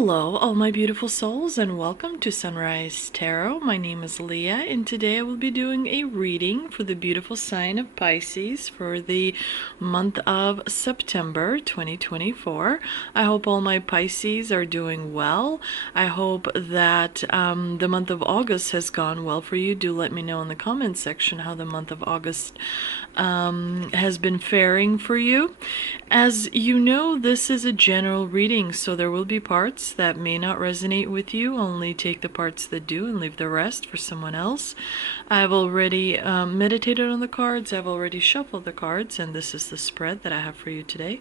Hello, all my beautiful souls, and welcome to Sunrise Tarot. My name is Leah, and today I will be doing a reading for the beautiful sign of Pisces for the month of September 2024. I hope all my Pisces are doing well. I hope that the month of August has gone well for you. Do let me know in the comments section how the month of August has been faring for you. As you know, this is a general reading, so there will be parts that may not resonate with you. Only take the parts that do and leave the rest for someone else. I've already meditated on the cards, I've already shuffled the cards, and this is the spread that I have for you today.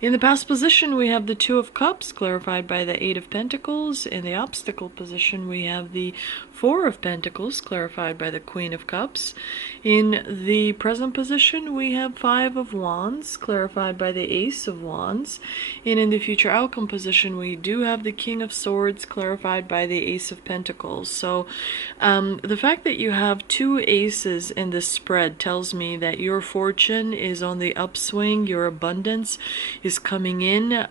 In the past position, we have the Two of Cups, clarified by the Eight of Pentacles. In the obstacle position, we have the Four of Pentacles, clarified by the Queen of Cups. In the present position, we have Five of Wands, clarified by the Ace of Wands. And in the future outcome position, we do have the King of Swords, clarified by the Ace of Pentacles. So the fact that you have two aces in this spread tells me that your fortune is on the upswing, your abundance is coming in.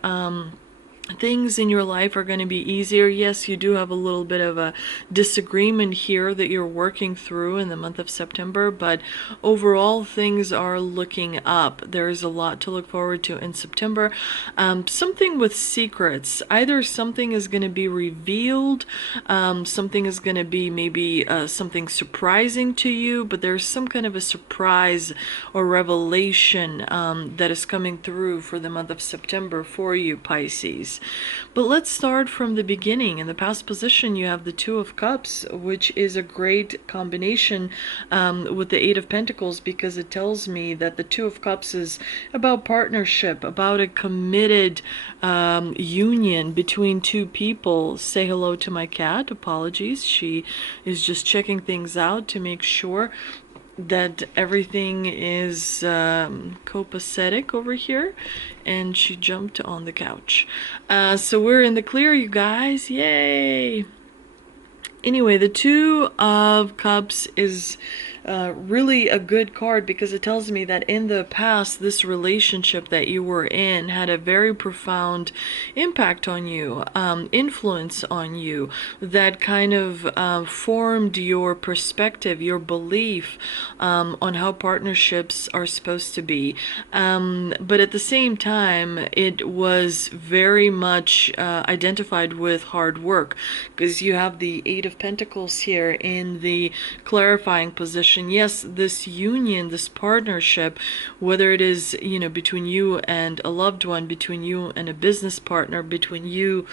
Things in your life are going to be easier. Yes, you do have a little bit of a disagreement here that you're working through in the month of September, but overall things are looking up. There's a lot to look forward to in September. Something with secrets. Either something is going to be revealed, something is going to be maybe something surprising to you, but there's some kind of a surprise or revelation that is coming through for the month of September for you, Pisces. But let's start from the beginning. In the past position, you have the Two of Cups, which is a great combination with the Eight of Pentacles, because it tells me that the Two of Cups is about partnership, about a committed union between two people. Say hello to my cat. Apologies. She is just checking things out to make sure that everything is copacetic over here, and she jumped on the couch. So we're in the clear, you guys. Yay! Anyway, the Two of Cups is really a good card, because it tells me that in the past, this relationship that you were in had a very profound impact on you, influence on you, that kind of formed your perspective, your belief on how partnerships are supposed to be. But at the same time, it was very much identified with hard work, because you have the Eight of Pentacles here in the clarifying position. Yes, this union, this partnership, whether it is, between you and a loved one, between you and a business partner, between you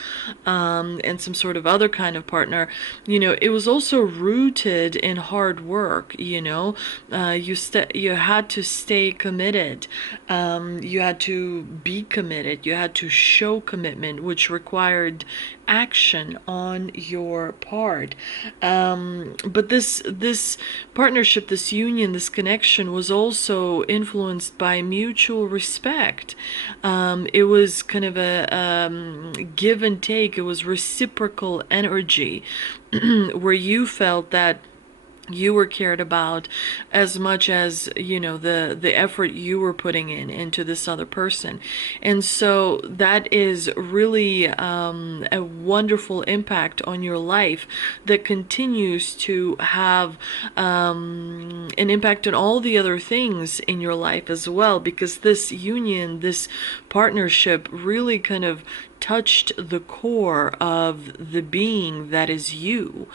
and some sort of other kind of partner, it was also rooted in hard work. You had to stay committed. You had to be committed. You had to show commitment, which required action on your part. But this partnership, this union, this connection was also influenced by mutual respect. It was kind of a give and take. It was reciprocal energy where you felt that you were cared about as much as the effort you were putting into this other person. And so that is really a wonderful impact on your life that continues to have an impact on all the other things in your life as well, because this union, this partnership really kind of touched the core of the being that is you.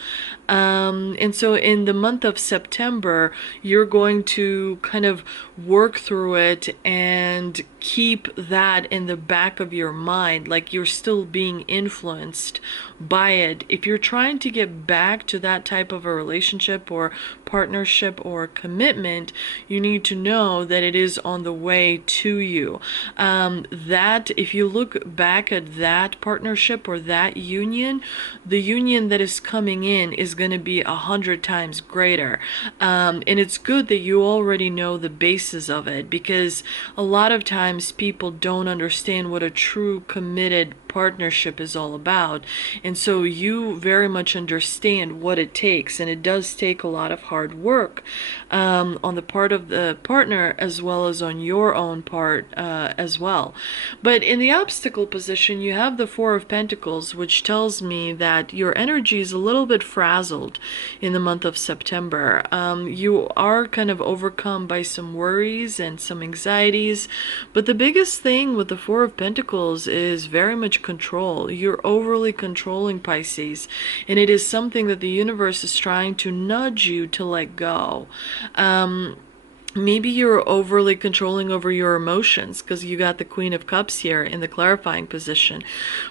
And so in the month of September, you're going to kind of work through it and keep that in the back of your mind, like you're still being influenced by it. If you're trying to get back to that type of a relationship or partnership or commitment, you need to know that it is on the way to you. That if you look back at that partnership or that union, the union that is coming in is going to be 100 times greater. And it's good that you already know the basis of it, because a lot of times people don't understand what a true committed partnership is all about. And so you very much understand what it takes, and it does take a lot of hard work on the part of the partner as well as on your own part as well. But in the obstacle position, you have the Four of Pentacles, which tells me that your energy is a little bit frazzled in the month of September. You are kind of overcome by some worries and some anxieties, but the biggest thing with the Four of Pentacles is very much control. You're overly controlling, Pisces, and it is something that the universe is trying to nudge you to let go. Maybe you're overly controlling over your emotions because you got the Queen of Cups here in the clarifying position,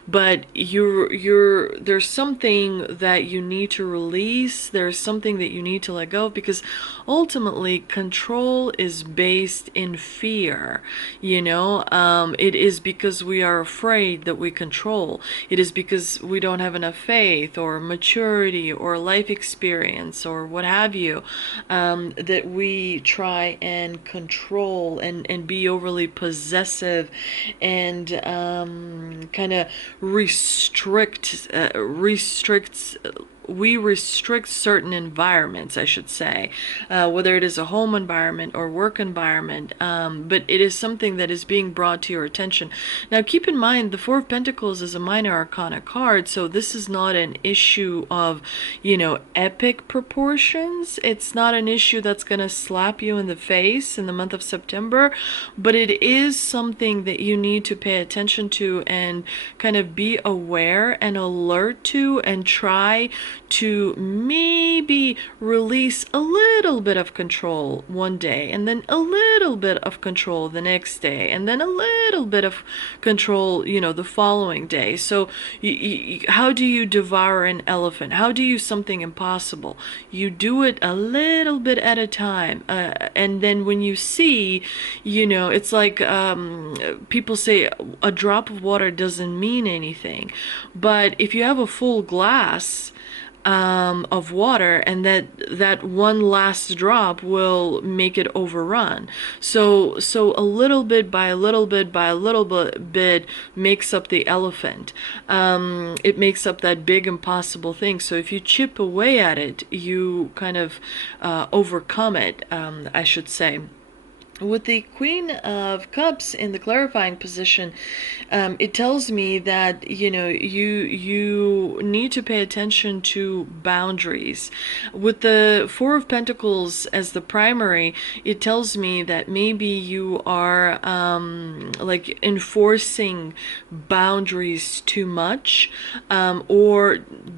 but there's something that you need to release. There's something that you need to let go, because ultimately control is based in fear. It is because we are afraid that we control. It is because we don't have enough faith or maturity or life experience or what have you, that we try and control and be overly possessive and kind of we restrict certain environments, I should say, whether it is a home environment or work environment, but it is something that is being brought to your attention. Now, keep in mind, the Four of Pentacles is a minor arcana card, so this is not an issue of, epic proportions. It's not an issue that's going to slap you in the face in the month of September, but it is something that you need to pay attention to and kind of be aware and alert to, and try to maybe release a little bit of control one day, and then a little bit of control the next day, and then a little bit of control, the following day. So how do you devour an elephant? How do you something impossible? You do it a little bit at a time, and then when you see, it's like people say a drop of water doesn't mean anything, but if you have a full glass of water, and that one last drop will make it overrun. So a little bit by a little bit by a little bit makes up the elephant. It makes up that big impossible thing. So if you chip away at it, you kind of overcome it, I should say. With the Queen of Cups in the clarifying position, it tells me that you need to pay attention to boundaries. With the Four of Pentacles as the primary, it tells me that maybe you are like enforcing boundaries too much, or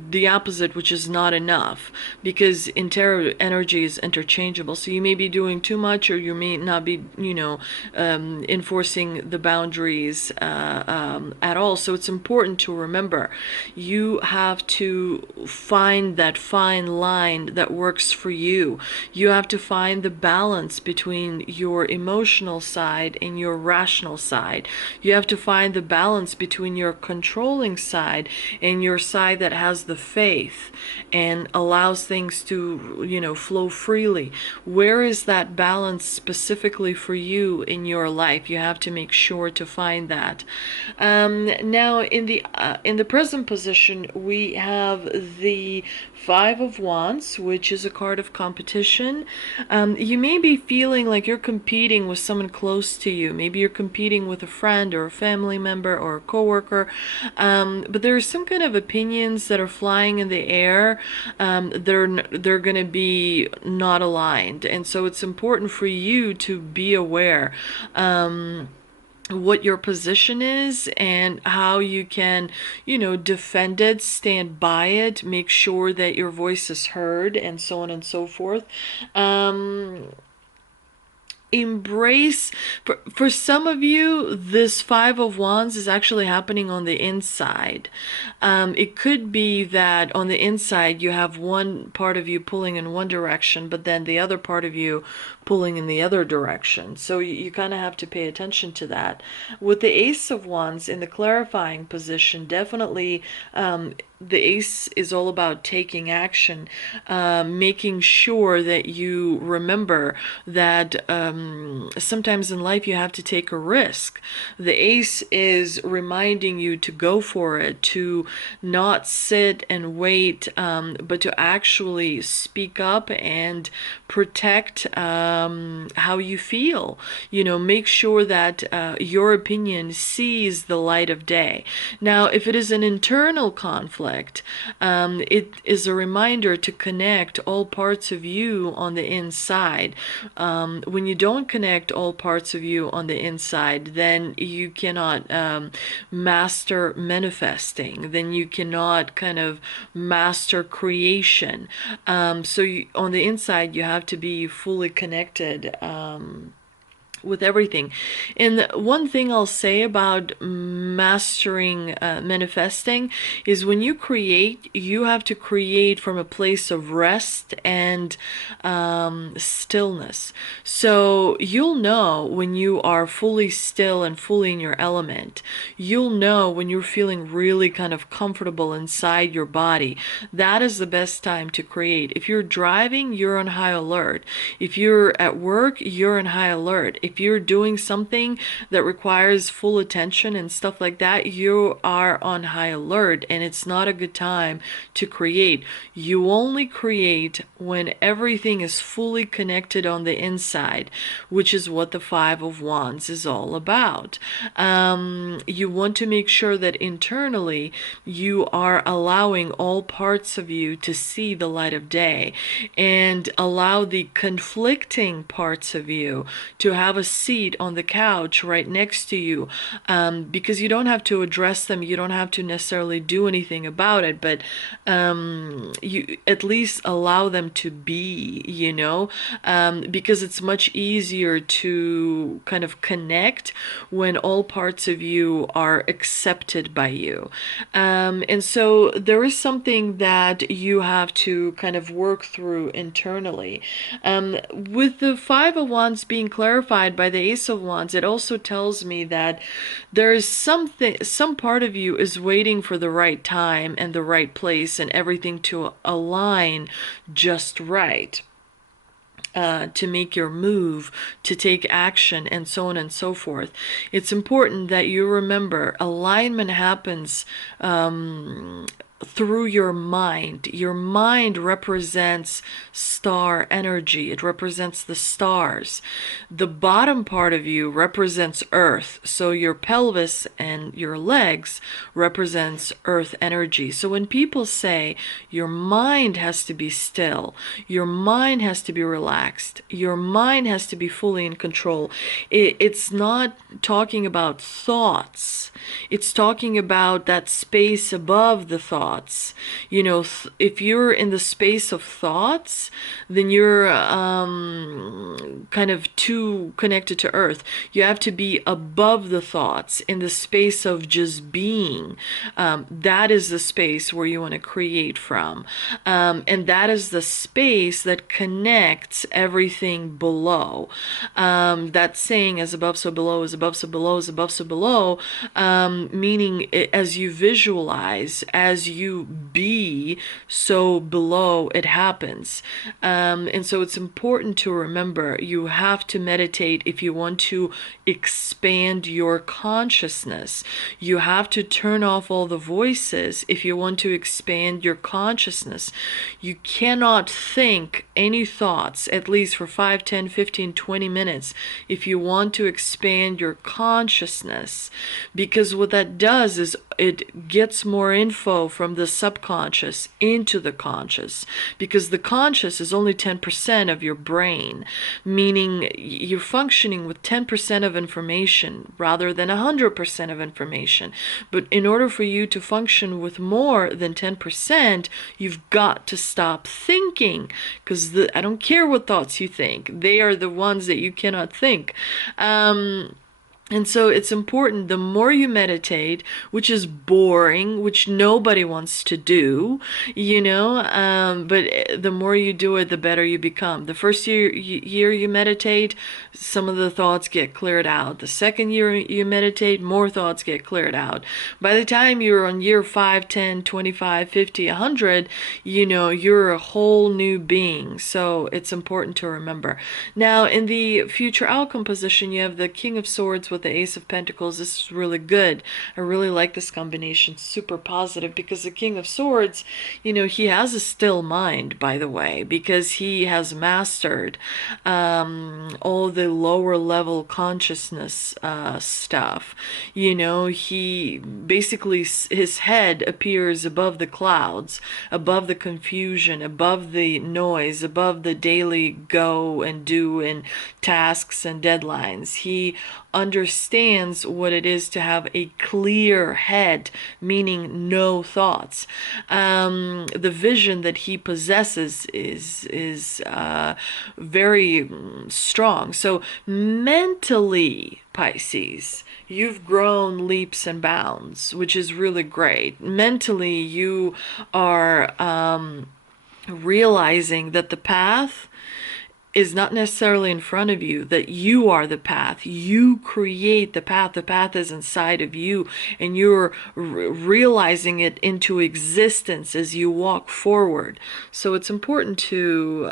the opposite, which is not enough, because in tarot energy is interchangeable. So you may be doing too much, or you may not be enforcing the boundaries at all. So it's important to remember, you have to find that fine line that works for you. You have to find the balance between your emotional side and your rational side. You have to find the balance between your controlling side and your side that has the faith and allows things to flow freely. Where is that balance specifically for you in your life? You have to make sure to find that. Now in the present position, we have the Five of Wands, which is a card of competition. You may be feeling like you're competing with someone close to you. Maybe you're competing with a friend or a family member or a coworker, but there are some kind of opinions that are flying in the air. They're going to be not aligned, and so it's important for you to be aware what your position is and how you can, defend it, stand by it, make sure that your voice is heard, and so on and so forth. Embrace, for some of you, this Five of Wands is actually happening on the inside. It could be that on the inside you have one part of you pulling in one direction, but then the other part of you pulling in the other direction. So you kind of have to pay attention to that. With the Ace of Wands in the clarifying position, definitely the ace is all about taking action, making sure that you remember that sometimes in life you have to take a risk. The ace is reminding you to go for it, to not sit and wait, but to actually speak up and protect how you feel. Make sure that your opinion sees the light of day. Now, if it is an internal conflict, it is a reminder to connect all parts of you on the inside. When you don't connect all parts of you on the inside, then you cannot master manifesting. Then you cannot kind of master creation. On the inside, you have to be fully connected. With everything. And one thing I'll say about mastering manifesting is when you create, you have to create from a place of rest and stillness. So you'll know when you are fully still and fully in your element. You'll know when you're feeling really kind of comfortable inside your body. That is the best time to create. If you're driving, you're on high alert. If you're at work, you're on high alert. If you're doing something that requires full attention and stuff like that, you are on high alert, and it's not a good time to create. You only create when everything is fully connected on the inside, which is what the Five of Wands is all about. You want to make sure that internally you are allowing all parts of you to see the light of day, and allow the conflicting parts of you to have a seat on the couch right next to you, because you don't have to address them, you don't have to necessarily do anything about it, but you at least allow them to be, because it's much easier to kind of connect when all parts of you are accepted by you. And so there is something that you have to kind of work through internally. With the Five of Wands being clarified by the Ace of Wands, it also tells me that there is some part of you is waiting for the right time and the right place and everything to align just right. To make your move, to take action, and so on and so forth. It's important that you remember alignment happens through your mind. Your mind represents star energy. It represents the stars. The bottom part of you represents earth. So your pelvis and your legs represents earth energy. So when people say your mind has to be still, your mind has to be relaxed, your mind has to be fully in control, it's not talking about thoughts. It's talking about that space above the thoughts. If you're in the space of thoughts, then you're kind of too connected to earth. You have to be above the thoughts, in the space of just being. That is the space where you want to create from. And that is the space that connects everything below. That saying, as above so below, as above so below, as above so below, meaning as you visualize, as you be, so below it happens. And so it's important to remember you have to meditate if you want to expand your consciousness. You have to turn off all the voices if you want to expand your consciousness. You cannot think any thoughts, at least for 5, 10, 15, 20 minutes, if you want to expand your consciousness, because what that does is it gets more info from the subconscious into the conscious, because the conscious is only 10% of your brain, meaning you're functioning with 10% of information rather than 100% of information. But in order for you to function with more than 10%, you've got to stop thinking, because I don't care what thoughts you think, they are the ones that you cannot think. And so it's important, the more you meditate, which is boring, which nobody wants to do, but the more you do it, the better you become. The first year you meditate, some of the thoughts get cleared out. The second year you meditate, more thoughts get cleared out. By the time you're on year 5, 10, 25, 50, 100, you're a whole new being. So it's important to remember. Now, in the future outcome position, you have the King of Swords with the Ace of Pentacles. This is really good. I really like this combination. Super positive, because the King of Swords, he has a still mind, by the way, because he has mastered all the lower level consciousness stuff. He basically, his head appears above the clouds, above the confusion, above the noise, above the daily go and do and tasks and deadlines. He understands what it is to have a clear head, meaning no thoughts. The vision that he possesses is very strong. So mentally, Pisces, you've grown leaps and bounds, which is really great. Mentally, you are realizing that the path is not necessarily in front of you, that you are the path. You create the path. The path is inside of you, and you're realizing it into existence as you walk forward. So it's important to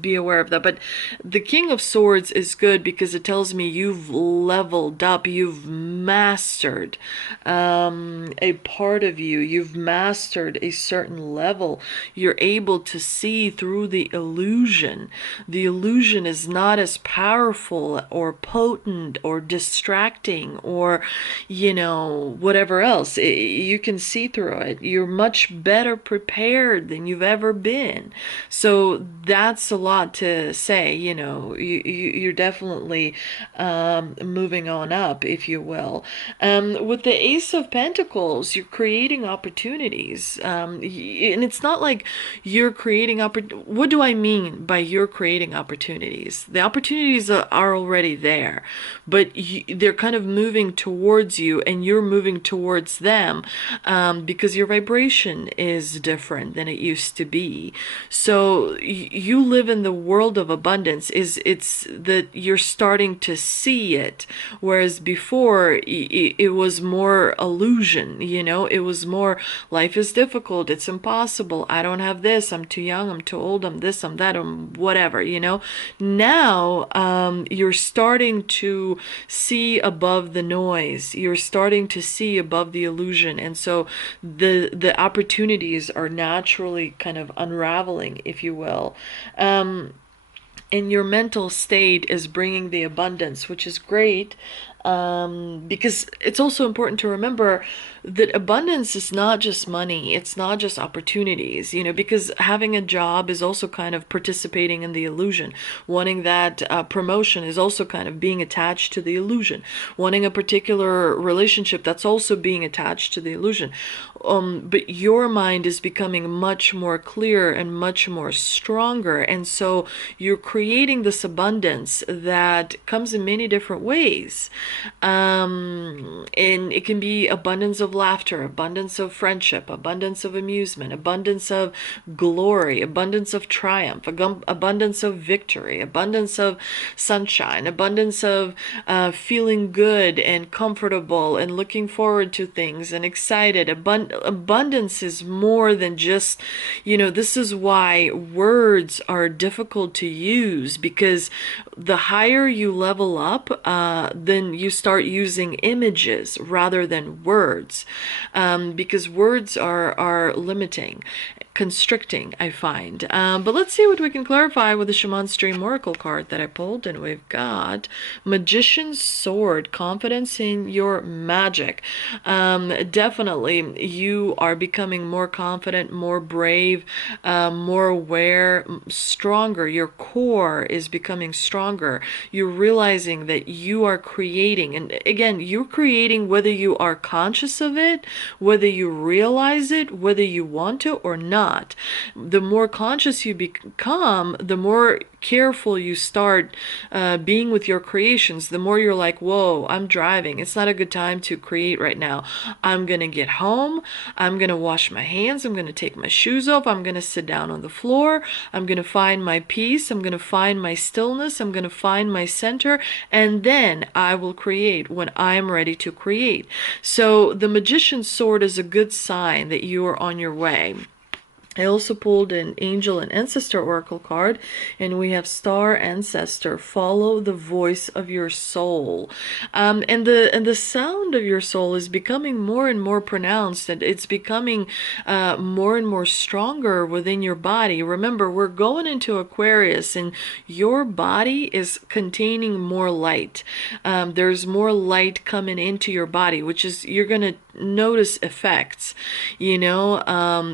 be aware of that. But the King of Swords is good because it tells me you've leveled up, you've mastered a part of you, you've mastered a certain level. You're able to see through the illusion. The illusion is not as powerful or potent or distracting or, whatever else. You can see through it. You're much better prepared than you've ever been. So that's a lot to say. You're definitely moving on up, if you will. With the Ace of Pentacles, you're creating opportunities. And it's not like you're creating what do I mean by you're creating opportunities? The opportunities are already there, but they're kind of moving towards you, and you're moving towards them because your vibration is different than it used to be. So you live in the world of abundance. It's that you're starting to see it, whereas before it was more illusion. It was more, life is difficult, it's impossible, I don't have this, I'm too young, I'm too old, I'm this, I'm that, I'm whatever. Now you're starting to see above the noise. You're starting to see above the illusion. And so the opportunities are naturally kind of unraveling, if you will. And your mental state is bringing the abundance, which is great. Because it's also important to remember that abundance is not just money, it's not just opportunities, because having a job is also kind of participating in the illusion. Wanting that promotion is also kind of being attached to the illusion. Wanting a particular relationship, that's also being attached to the illusion. But your mind is becoming much more clear and much more stronger, and so you're creating this abundance that comes in many different ways. And it can be abundance of laughter, abundance of friendship, abundance of amusement, abundance of glory, abundance of triumph, abundance of victory, abundance of sunshine, abundance of feeling good and comfortable and looking forward to things and excited. Abundance is more than just, this is why words are difficult to use, because the higher you level up, then you start using images rather than words, because words are limiting, constricting, I find. But let's see what we can clarify with the Shaman Stream Oracle card that I pulled, and we've got Magician's Sword, confidence in your magic. Definitely, you are becoming more confident, more brave, more aware, stronger. Your core core is becoming stronger. You're realizing that you are creating, and again, you're creating whether you are conscious of it, whether you realize it, whether you want to or not. The more conscious you become, the more careful you start being with your creations, the more you're like, whoa, I'm driving. It's not a good time to create right now. I'm going to get home. I'm going to wash my hands. I'm going to take my shoes off. I'm going to sit down on the floor. I'm going to find my peace. I'm going to find my stillness. I'm going to find my center. And then I will create when I'm ready to create. So the Magician's Sword is a good sign that you are on your way. I also pulled an Angel and Ancestor Oracle card, and we have Star Ancestor. Follow the voice of your soul, and the sound of your soul is becoming more and more pronounced, and it's becoming more and more stronger within your body. Remember, we're going into Aquarius, and your body is containing more light. There's more light coming into your body, which is, you're gonna notice effects, you know,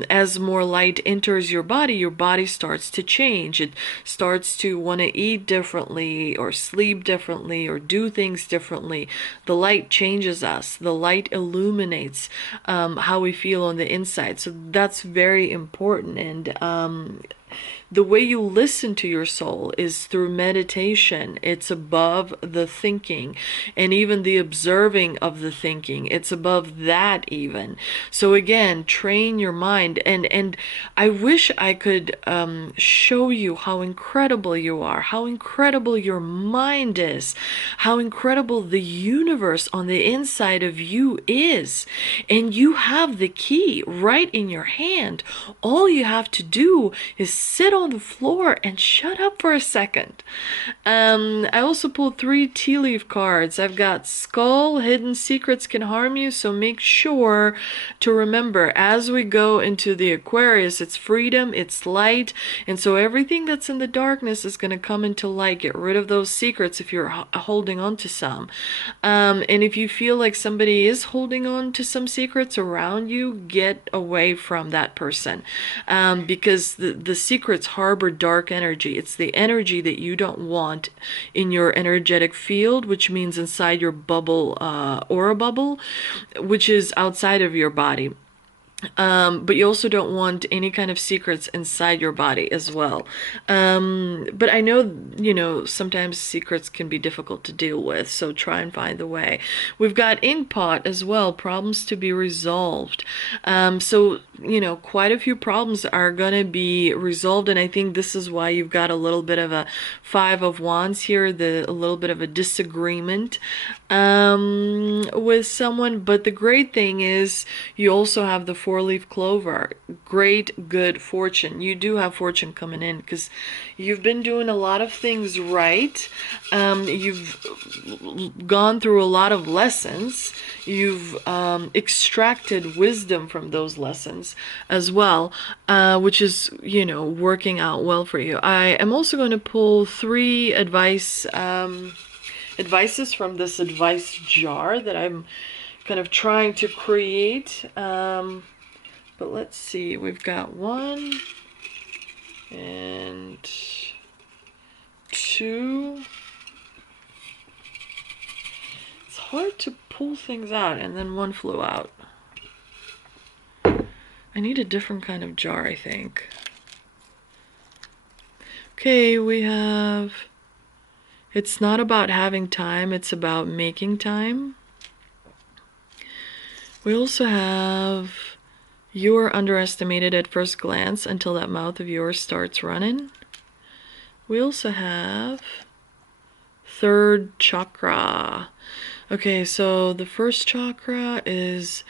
as more light enters your body starts to change. It starts to want to eat differently or sleep differently or do things differently. The light changes us. The light illuminates how we feel on the inside. So that's very important. And the way you listen to your soul is through meditation. It's above the thinking and even the observing of the thinking. It's above that even. So again, train your mind. And I wish I could show you how incredible you are, how incredible your mind is, how incredible the universe on the inside of you is. And you have the key right in your hand. All you have to do is sit on the floor and shut up for a second. I also pulled 3 tea leaf cards. I've got Skull, Hidden Secrets Can Harm You, so make sure to remember, as we go into the Aquarius, it's freedom, it's light, and so everything that's in the darkness is going to come into light. Get rid of those secrets if you're holding on to some. And if you feel like somebody is holding on to some secrets around you, get away from that person, because the secrets harbor dark energy. It's the energy that you don't want in your energetic field, which means inside your bubble, aura bubble, which is outside of your body. But you also don't want any kind of secrets inside your body as well. But I know, you know, sometimes secrets can be difficult to deal with, so try and find the way. We've got Inkpot as well, problems to be resolved. So, you know, quite a few problems are going to be resolved, and I think this is why you've got a little bit of a 5 of Wands here, a little bit of a disagreement with someone. But the great thing is you also have the 4-leaf clover. Great, good fortune. You do have fortune coming in because you've been doing a lot of things right. You've gone through a lot of lessons. You've extracted wisdom from those lessons as well, which is, you know, working out well for you. I am also going to pull 3 advices from this advice jar that I'm kind of trying to create. But let's see, we've got 1 and 2. It's hard to pull things out, and then 1 flew out. I need a different kind of jar, I think. Okay, we have, it's not about having time, it's about making time. We also have, you are underestimated at first glance until that mouth of yours starts running. We also have 3rd chakra. Okay, so the 1st chakra is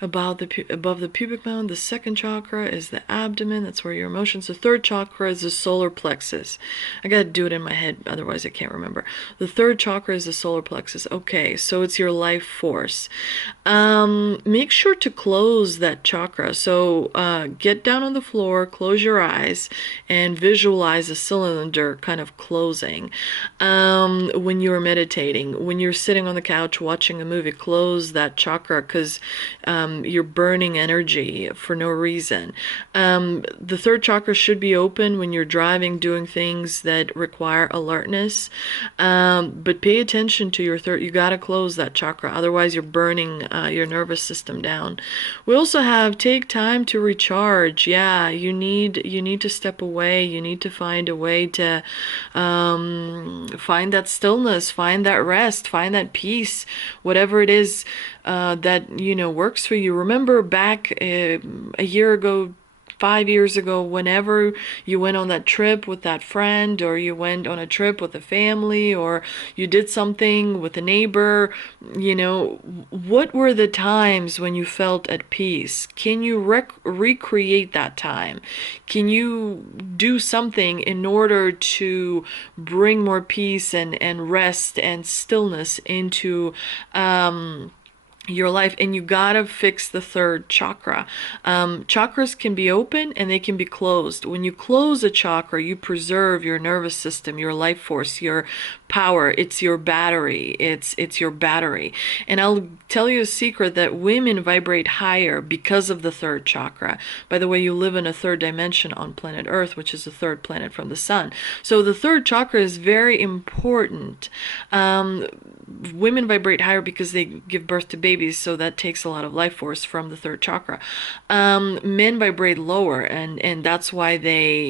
above the pubic mound. The 2nd chakra is the abdomen. That's where your emotions. The 3rd chakra is the solar plexus. I gotta do it in my head, otherwise I can't remember. The 3rd chakra is the solar plexus. Okay, so it's your life force. Make sure to close that chakra. So get down on the floor, close your eyes, and visualize a cylinder kind of closing. When you're meditating, when you're sitting on the couch watching a movie, close that chakra, because you're burning energy for no reason. The third chakra should be open when you're driving, doing things that require alertness. But pay attention to your third. You got to close that chakra, otherwise you're burning your nervous system down. We also have take time to recharge. Yeah, you need to step away. You need to find a way to find that stillness, find that rest, find that peace, whatever it is that works for you. Remember back a year ago, 5 years ago, whenever you went on that trip with that friend, or you went on a trip with a family, or you did something with a neighbor, what were the times when you felt at peace? Can you recreate that time? Can you do something in order to bring more peace and rest and stillness into your life? And you gotta fix the third chakra. Chakras can be open and they can be closed. When you close a chakra, you preserve your nervous system, your life force, your power. It's your battery. It's your battery. And I'll tell you a secret that women vibrate higher because of the third chakra. By the way, you live in a third dimension on planet Earth, which is the third planet from the sun. So the third chakra is very important. Women vibrate higher because they give birth to babies, so that takes a lot of life force from the third chakra. Men vibrate lower, and that's why they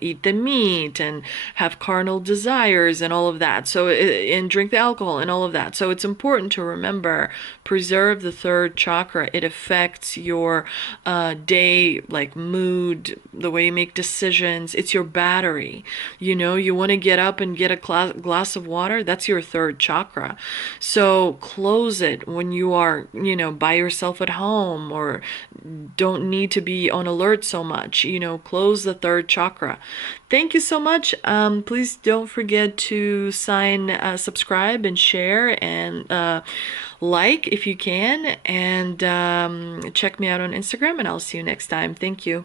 eat the meat and have carnal desires and all of that. So and drink the alcohol and all of that. So it's important to remember, preserve the third chakra. It affects your day, like mood, the way you make decisions. It's your battery. You want to get up and get a glass of water. That's your third chakra. So close it when you are, by yourself at home, or don't need to be on alert so much. Close the third chakra. Thank you so much. Please don't forget to subscribe and share, and like if you can, and check me out on Instagram, and I'll see you next time. Thank you.